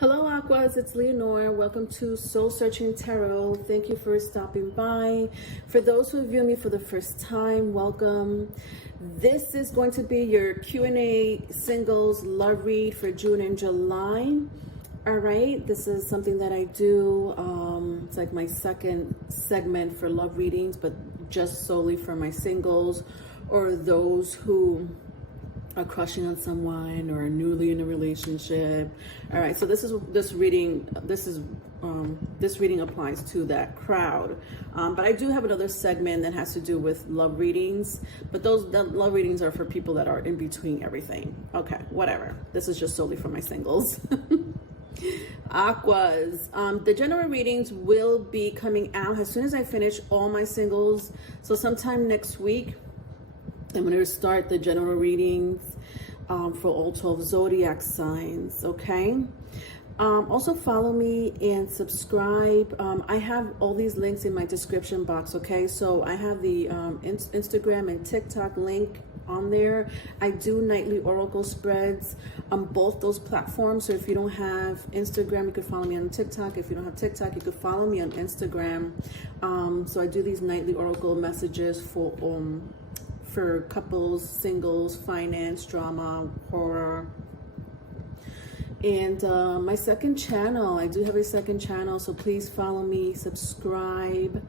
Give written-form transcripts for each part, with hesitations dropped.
Hello Aquas, it's Leonore. Welcome to Soul Searching Tarot. Thank you for stopping by. For those who view me for the first time, welcome. This is going to be your Q&A singles love read for June and July. All right, this is something that I do. It's like my second segment for love readings, but just solely for my singles or those who are crushing on someone or newly in a relationship. All right, so this reading applies to that crowd, but I do have another segment that has to do with love readings, but the love readings are for people that are in between everything. Okay, whatever, this is just solely for my singles. Aquas, the general readings will be coming out as soon as I finish all my singles, so sometime next week I'm going to start the general readings for all 12 zodiac signs, okay? Also follow me and subscribe. I have all these links in my description box, okay? So I have the Instagram and TikTok link on there. I do nightly oracle spreads on both those platforms. So if you don't have Instagram, you can follow me on TikTok. If you don't have TikTok, you can follow me on Instagram. So I do these nightly oracle messages for couples, singles, finance, drama, horror. And my second channel, I do have a second channel, so please follow me, subscribe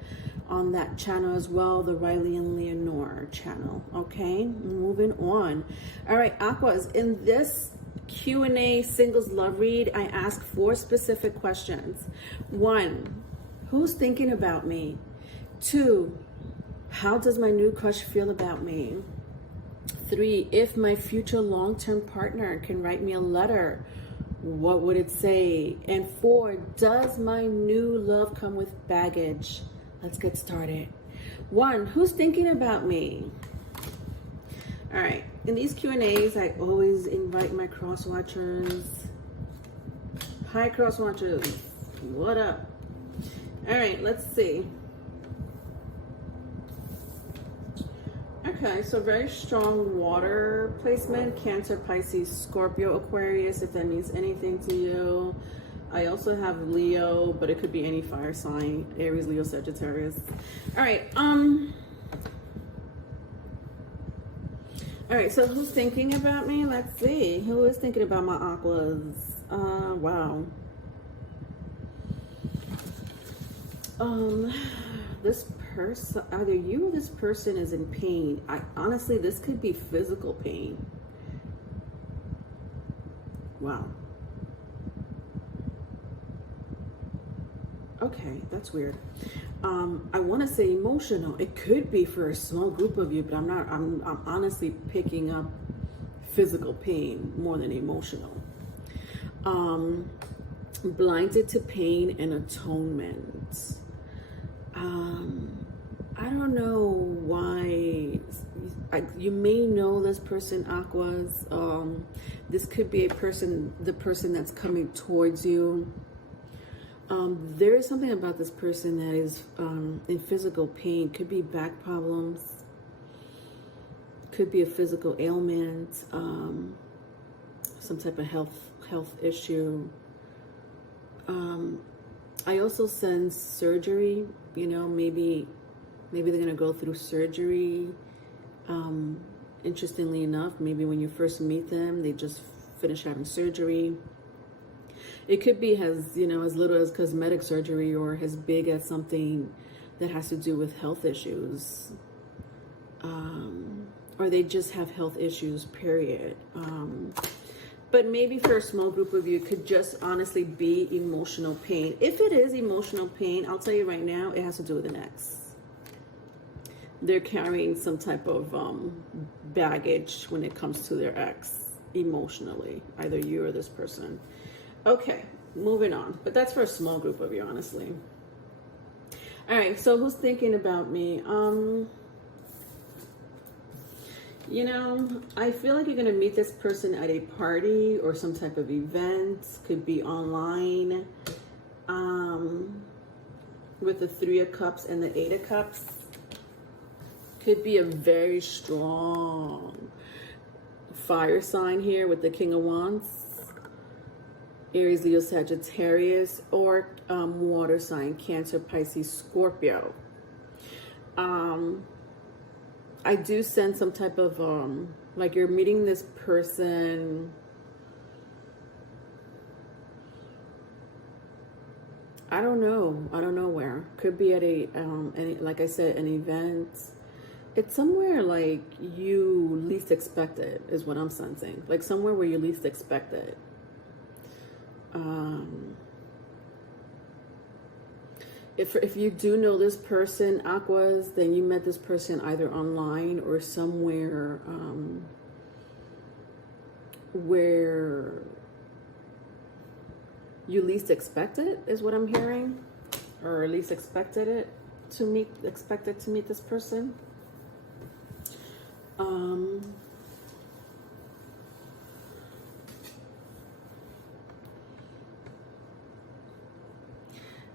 on that channel as well, the Riley and Leonore channel. Okay, moving on. All right, Aquas, in this Q&A singles love read, I ask 4 specific questions. 1, who's thinking about me? 2, how does my new crush feel about me? 3, if my future long-term partner can write me a letter, what would it say? And 4, does my new love come with baggage? Let's get started. 1, who's thinking about me? All right, in these Q&As, I always invite my cross watchers. Hi, cross watchers. What up? All right, let's see. Okay, so very strong water placement, Cancer, Pisces, Scorpio, Aquarius, if that means anything to you. I also have Leo, but it could be any fire sign, Aries, Leo, Sagittarius. All right, so who's thinking about me? Let's see. Who is thinking about my Aquas? Wow. This person, either you or this person is in pain. Honestly, this could be physical pain. Wow. Okay, that's weird. I want to say emotional. It could be for a small group of you, but I'm honestly picking up physical pain more than emotional. Blinded to pain and atonement. I don't know why. You may know this person, Aquas. This could be the person that's coming towards you. There is something about this person that is in physical pain. Could be back problems. Could be a physical ailment. Some type of health issue. I also sense surgery. You know, maybe they're gonna go through surgery. Interestingly enough, maybe when you first meet them, they just finish having surgery. It could be as little as cosmetic surgery, or as big as something that has to do with health issues, or they just have health issues, period. But maybe for a small group of you, it could just honestly be emotional pain. If it is emotional pain, I'll tell you right now, it has to do with an ex. They're carrying some type of baggage when it comes to their ex emotionally, either you or this person. Okay, moving on. But that's for a small group of you, honestly. All right, so who's thinking about me? You know, I feel like you're going to meet this person at a party or some type of event. Could be online. With the 3 of Cups and the 8 of Cups. Could be a very strong fire sign here with the King of Wands. Aries, Leo, Sagittarius, or water sign, Cancer, Pisces, Scorpio. I do sense some type of, like you're meeting this person. I don't know where. Could be at like I said, an event. It's somewhere like you least expect it, is what I'm sensing. Like somewhere where you least expect it. If you do know this person, Aquas, then you met this person either online or somewhere where you least expect it, is what I'm hearing, or at least expected to meet this person.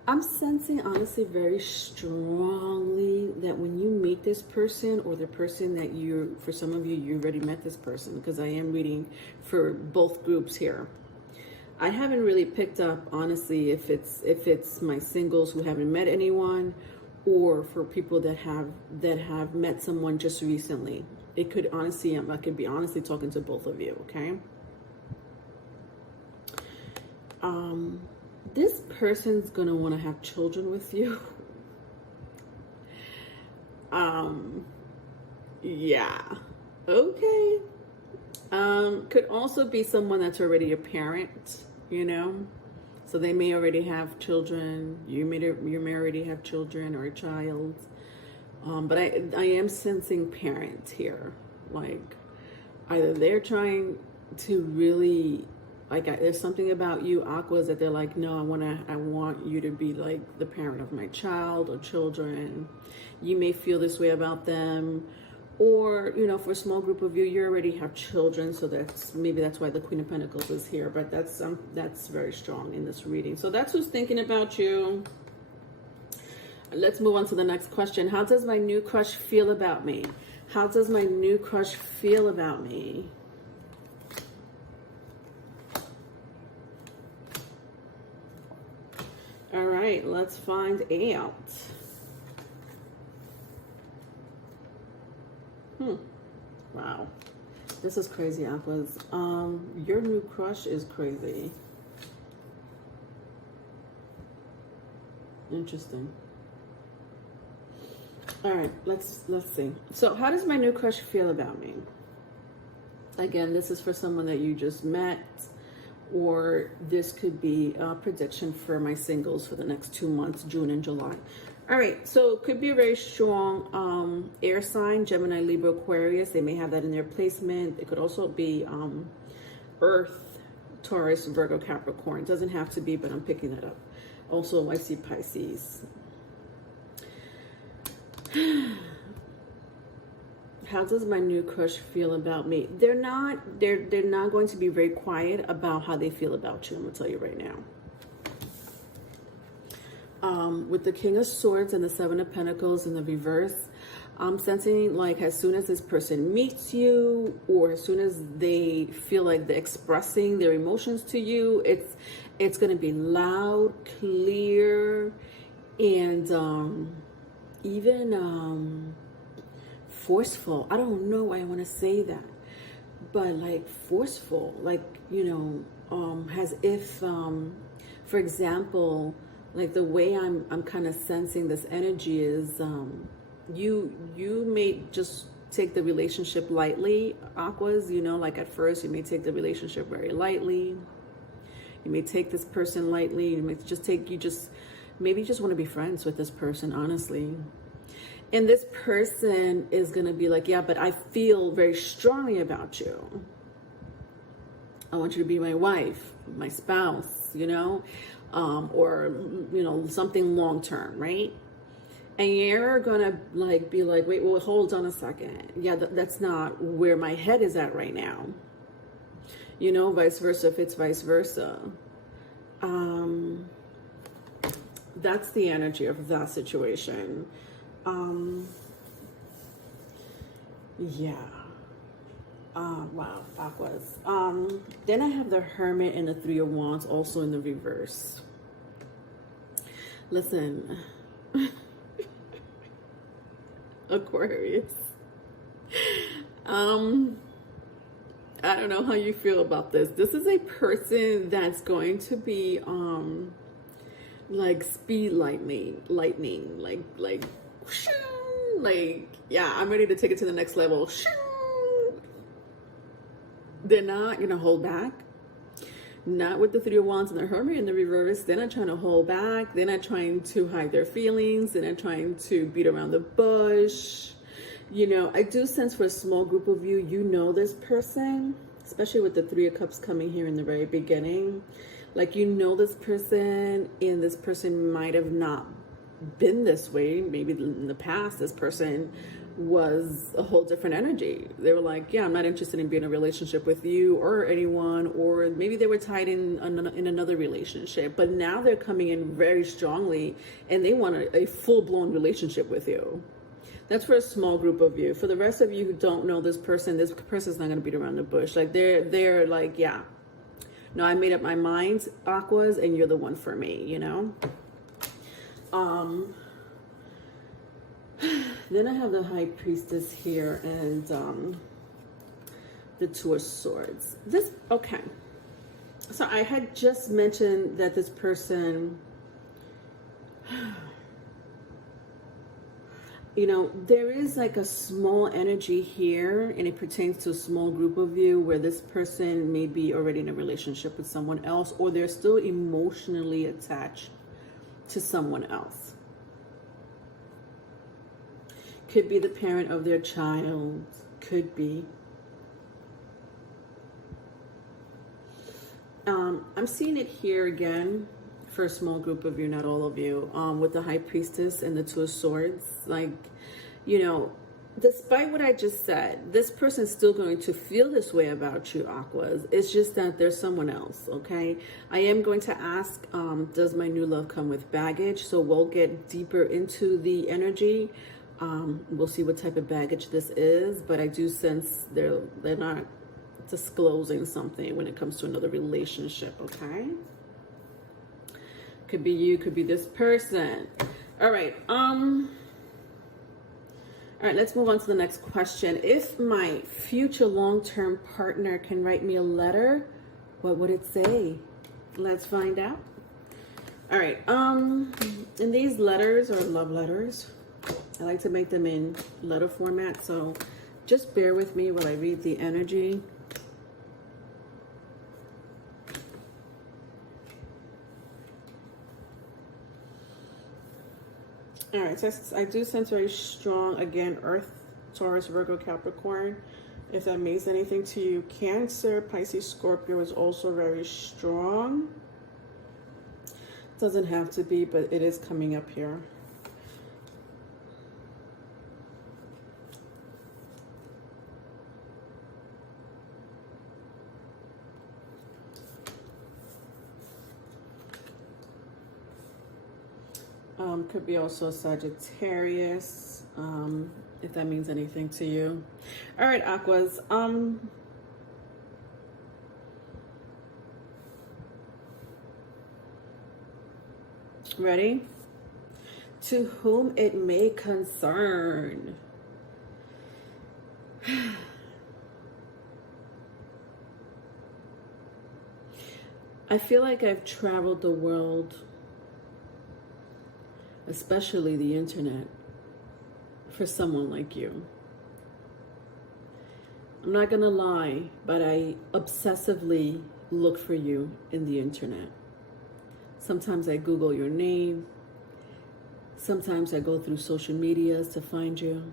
I'm sensing, honestly, very strongly that when you meet this person, or the person that for some of you, you already met this person, because I am reading for both groups here. I haven't really picked up, honestly, if it's my singles who haven't met anyone, or for people that have met someone just recently. It could honestly, I could be honestly talking to both of you, okay? This person's gonna want to have children with you. Yeah, okay. Could also be someone that's already a parent, you know, so they may already have children. You may already have children or a child. But I am sensing parents here. Like either they're trying to really, like, there's something about you, Aquas, that they're like, no, I want you to be like the parent of my child or children. You may feel this way about them. Or, you know, for a small group of you, you already have children, so maybe that's why the Queen of Pentacles is here. But that's very strong in this reading. So that's who's thinking about you. Let's move on to the next question. How does my new crush feel about me? How does my new crush feel about me? All right, let's find out. Wow. This is crazy, Aquas. Your new crush is crazy. Interesting. All right, let's see. So how does my new crush feel about me? Again, this is for someone that you just met, or this could be a prediction for my singles for the next 2 months, June and July. All right, so it could be a very strong air sign, Gemini, Libra, Aquarius. They may have that in their placement. It could also be Earth, Taurus, Virgo, Capricorn. It doesn't have to be, but I'm picking that up. Also, I see Pisces. How does my new crush feel about me? They're not going to be very quiet about how they feel about you. I'm gonna tell you right now. With the King of Swords and the Seven of Pentacles in the reverse, I'm sensing like as soon as this person meets you, or as soon as they feel like they're expressing their emotions to you, it's going to be loud, clear, and even forceful. I don't know why I want to say that, but like forceful, like, you know, as if, for example, like the way I'm kind of sensing this energy is you may just take the relationship lightly, Aquas, you know, like at first you may take the relationship very lightly. You may take this person lightly. You may just maybe you just want to be friends with this person, honestly. And this person is going to be like, yeah, but I feel very strongly about you. I want you to be my wife, my spouse, you know, or, you know, something long term, right? And you're going to like be like, wait, well, hold on a second. Yeah, that's not where my head is at right now. You know, vice versa, if it's vice versa. That's the energy of that situation. Yeah. Wow, Aquas. Then I have the Hermit and the Three of Wands also in the reverse. Listen, Aquarius. I don't know how you feel about this. This is a person that's going to be like speed lightning, like yeah, I'm ready to take it to the next level. They're not gonna hold back. Not with the Three of Wands and the Hermit in the reverse. They're not trying to hold back. They're not trying to hide their feelings. They're not trying to beat around the bush. You know, I do sense for a small group of you, you know this person, especially with the Three of Cups coming here in the very beginning. Like, you know this person, and this person might have not been this way. Maybe in the past, this person was a whole different energy. They were like, yeah, I'm not interested in being in a relationship with you or anyone, or maybe they were tied in another relationship, but now they're coming in very strongly and they want a full-blown relationship with you. That's for a small group of you. For the rest of you who don't know this person's not going to beat around the bush. Like, they're like, yeah, no, I made up my mind, Aquas, and you're the one for me, you know? Then I have the High Priestess here and the Two of Swords. Okay. So I had just mentioned that this person, you know, there is like a small energy here, and it pertains to a small group of you where this person may be already in a relationship with someone else, or they're still emotionally attached to someone else. Could be the parent of their child, could be. I'm seeing it here again for a small group of you, not all of you, with the High Priestess and the Two of Swords. Like, you know, despite what I just said, this person's still going to feel this way about you, Aquas. It's just that there's someone else, okay? I am going to ask, does my new love come with baggage? So we'll get deeper into the energy. We'll see what type of baggage this is, but I do sense they're not disclosing something when it comes to another relationship, okay? Could be you, could be this person. All right, let's move on to the next question. If my future long-term partner can write me a letter, what would it say? Let's find out. All right, and these letters are love letters. I like to make them in letter format, so just bear with me while I read the energy. All right, so I do sense very strong, again, Earth, Taurus, Virgo, Capricorn. If that means anything to you, Cancer, Pisces, Scorpio is also very strong. Doesn't have to be, but it is coming up here. Could be also Sagittarius, if that means anything to you. All right, Aquas. Ready? To whom it may concern. I feel like I've traveled the world, especially the internet, for someone like you. I'm not gonna lie, but I obsessively look for you in the internet. Sometimes I Google your name. Sometimes I go through social medias to find you.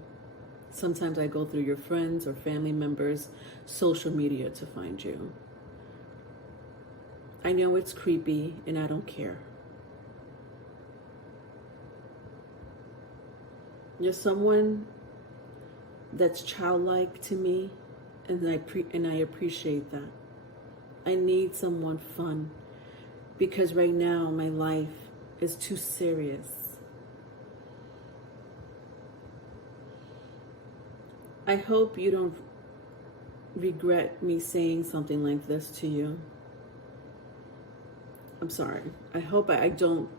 Sometimes I go through your friends or family members' social media to find you. I know it's creepy and I don't care. You're someone that's childlike to me, and I appreciate that. I need someone fun, because right now my life is too serious. I hope you don't regret me saying something like this to you. I'm sorry. I hope I don't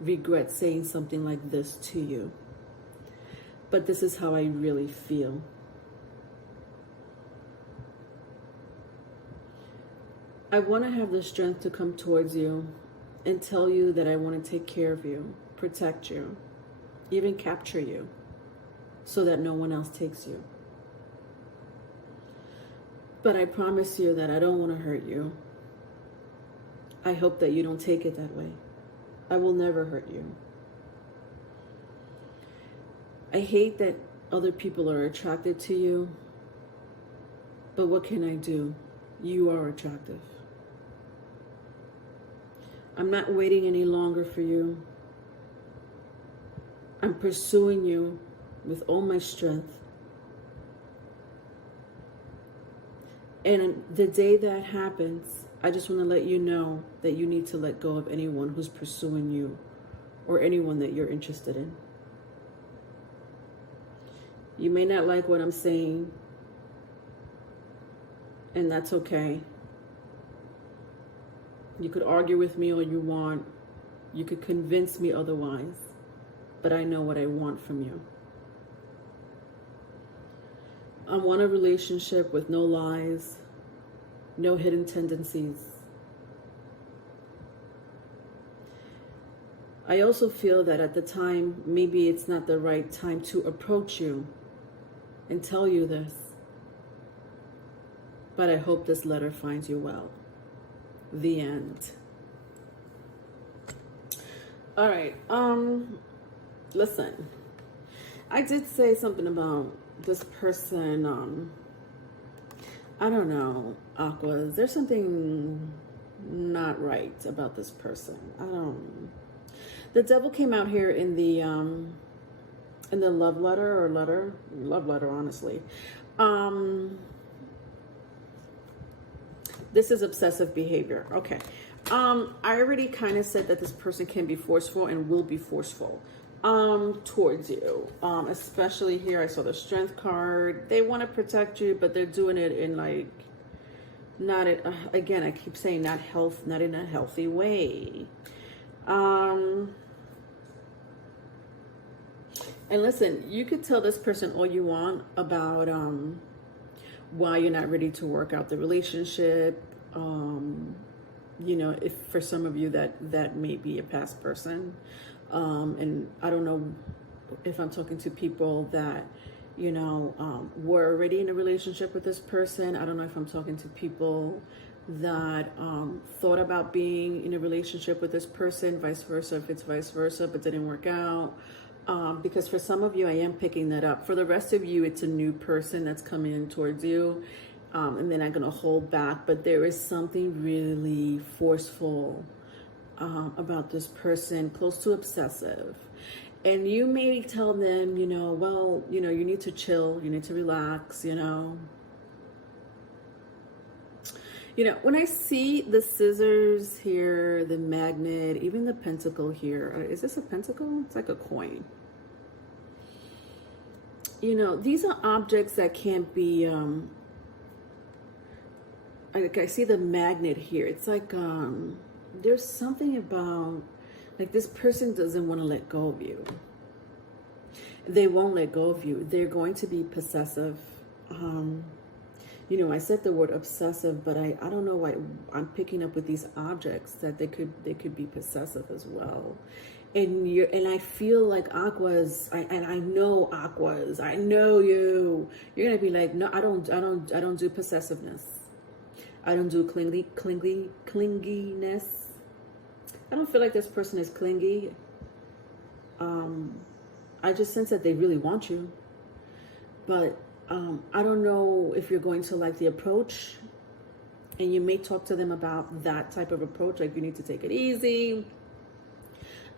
regret saying something like this to you. But this is how I really feel. I want to have the strength to come towards you and tell you that I want to take care of you, protect you, even capture you, so that no one else takes you. But I promise you that I don't want to hurt you. I hope that you don't take it that way. I will never hurt you. I hate that other people are attracted to you, but what can I do? You are attractive. I'm not waiting any longer for you. I'm pursuing you with all my strength. And the day that happens, I just want to let you know that you need to let go of anyone who's pursuing you or anyone that you're interested in. You may not like what I'm saying, and that's okay. You could argue with me all you want. You could convince me otherwise, but I know what I want from you. I want a relationship with no lies, no hidden tendencies. I also feel that at the time, maybe it's not the right time to approach you and tell you this. But I hope this letter finds you well. The end. All right. Listen. I did say something about this person. I don't know, Aquas. There's something not right about this person. The devil came out here in the love letter, honestly. This is obsessive behavior. Okay. I already kind of said that this person can be forceful and will be forceful towards you. Especially here, I saw the strength card. They want to protect you, but they're doing it in like, again, I keep saying not in a healthy way. And listen, you could tell this person all you want about why you're not ready to work out the relationship. You know, if for some of you that may be a past person. And I don't know if I'm talking to people that, you know, were already in a relationship with this person. I don't know if I'm talking to people that thought about being in a relationship with this person, vice versa, if it's vice versa, but didn't work out. Because for some of you, I am picking that up. For the rest of you, it's a new person that's coming in towards you. And they're not going to hold back. But there is something really forceful about this person, close to obsessive. And you may tell them, you know, well, you know, you need to chill. You need to relax, you know. You know, when I see the scissors here, the magnet, even the pentacle here, is this a pentacle? It's like a coin. You know, these are objects that can't be, like I see the magnet here. It's like, there's something about, like this person doesn't want to let go of you. They won't let go of you. They're going to be possessive. You know, I said the word obsessive, but I don't know why I'm picking up with these objects that they could be possessive as well. And I feel like Aquas, I know Aquas, I know you. You're gonna be like, no, I don't do possessiveness. I don't do clinginess. I don't feel like this person is clingy. I just sense that they really want you, but I don't know if you're going to like the approach, and you may talk to them about that type of approach, like you need to take it easy.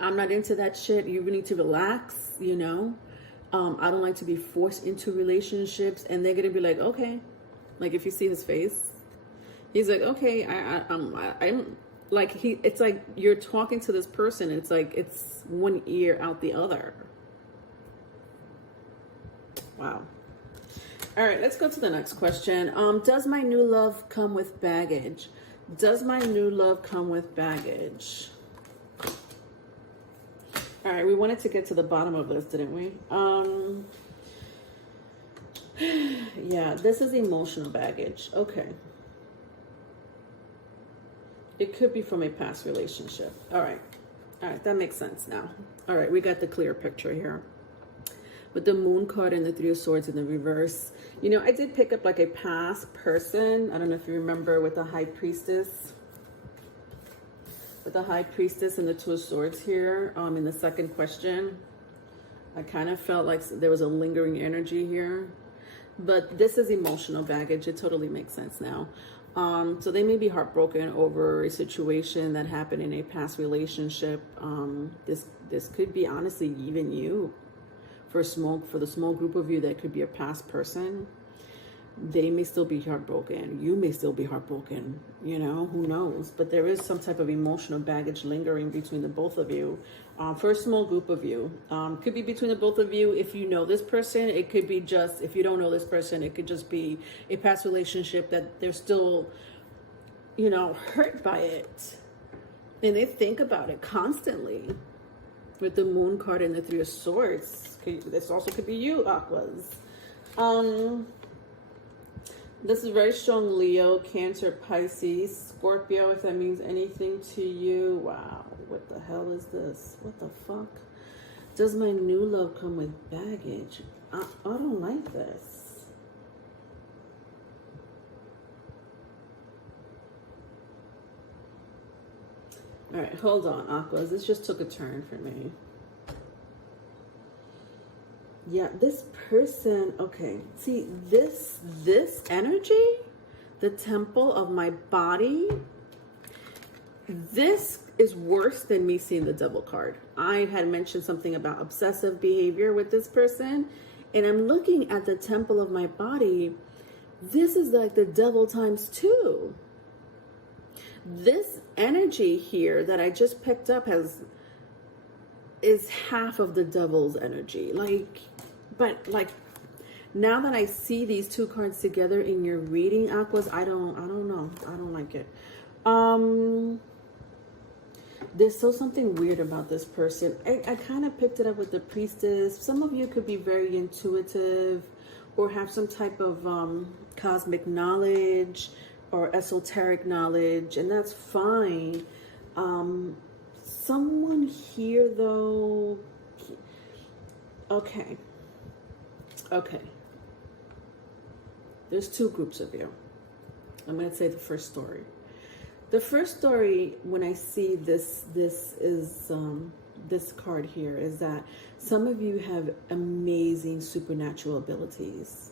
I'm not into that shit. You really need to relax, you know. I don't like to be forced into relationships, and they're gonna be like, okay, like if you see his face, he's like, okay, I'm like it's like you're talking to this person. It's like it's one ear out the other. Wow. All right, let's go to the next question. Does my new love come with baggage? Does my new love come with baggage? All right, we wanted to get to the bottom of this, didn't we? Yeah, this is emotional baggage. Okay. It could be from a past relationship. All right, that makes sense now. All right, we got the clear picture here. With the Moon card and the Three of Swords in the reverse. You know, I did pick up like a past person. I don't know if you remember with the High Priestess. With the High Priestess and the Two of Swords here in the second question. I kind of felt like there was a lingering energy here. But this is emotional baggage. It totally makes sense now. So they may be heartbroken over a situation that happened in a past relationship. This could be honestly even you. For the small group of you that could be a past person, they may still be heartbroken. You may still be heartbroken. You know, who knows? But there is some type of emotional baggage lingering between the both of you. For a small group of you, could be between the both of you. If you know this person, it could be just, if you don't know this person, it could just be a past relationship that they're still, you know, hurt by it. And they think about it constantly. With the Moon card and the Three of Swords. This also could be you, Aquas. This is very strong Leo, Cancer, Pisces, Scorpio, if that means anything to you. Wow, what the hell is this? What the fuck? Does my new love come with baggage? I don't like this. All right, hold on, Aquas. This just took a turn for me. Yeah, this person, okay. See, this energy, the temple of my body, this is worse than me seeing the Devil card. I had mentioned something about obsessive behavior with this person, and I'm looking at the temple of my body. This is like the Devil times 2. This energy here that I just picked up is half of the Devil's energy. But now that I see these two cards together in your reading, Aquas, I don't know. I don't like it. There's still something weird about this person. I kind of picked it up with the Priestess. Some of you could be very intuitive or have some type of cosmic knowledge or esoteric knowledge, and that's fine. Someone here, though, okay. There's two groups of you. I'm going to say the first story. The first story, when I see this card here, is that some of you have amazing supernatural abilities.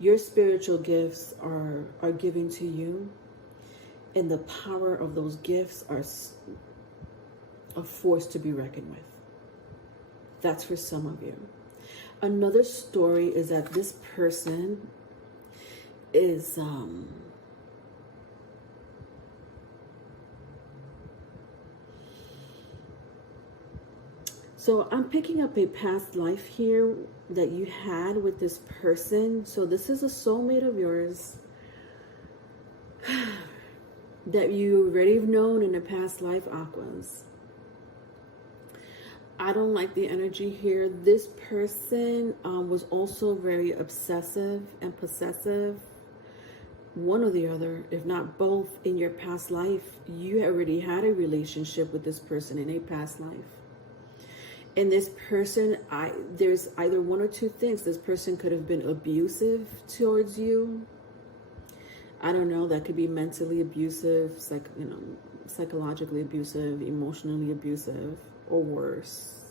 Your spiritual gifts are given to you, and the power of those gifts are a force to be reckoned with. That's for some of you. Another story is that this person is so I'm picking up a past life here that you had with this person. So this is a soulmate of yours that you already have known in a past life, Aquas. I don't like the energy here. This person was also very obsessive and possessive. One or the other, if not both, in your past life. You already had a relationship with this person in a past life. And this person, there's either one or two things. This person could have been abusive towards you. I don't know. That could be mentally abusive, psychologically abusive, emotionally abusive, or worse.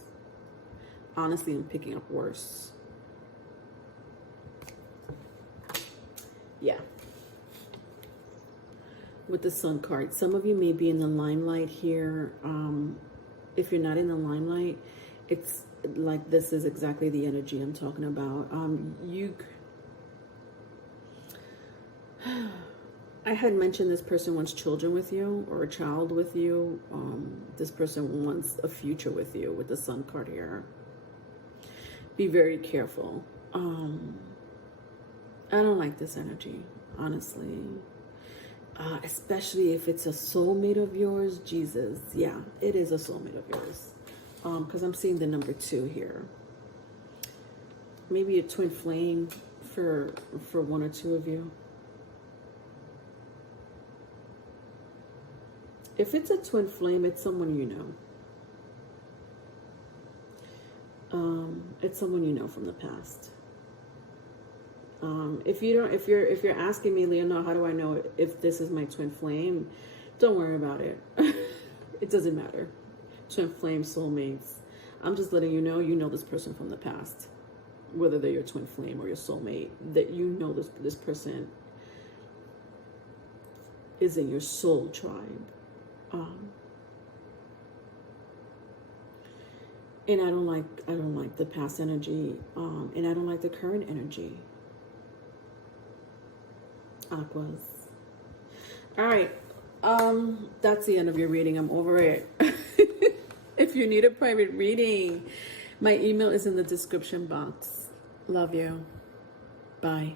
Honestly, I'm picking up worse. Yeah. With the Sun card, some of you may be in the limelight here. If you're not in the limelight, it's like this is exactly the energy I'm talking about. I had mentioned this person wants children with you or a child with you. This person wants a future with you with the Sun card here. Be very careful. I don't like this energy, honestly. Especially if it's a soulmate of yours. Jesus, yeah, it is a soulmate of yours. Because I'm seeing the number 2 here. Maybe a twin flame for one or two of you. If it's a twin flame, it's someone you know. It's someone you know from the past. If you're asking me, Leonor, how do I know if this is my twin flame? Don't worry about it. It doesn't matter. Twin flame, soulmates. I'm just letting you know this person from the past, whether they're your twin flame or your soulmate. That you know this person is in your soul tribe. And I don't like the past energy, and I don't like the current energy. Aquas. All right. That's the end of your reading. I'm over it. If you need a private reading, my email is in the description box. Love you. Bye.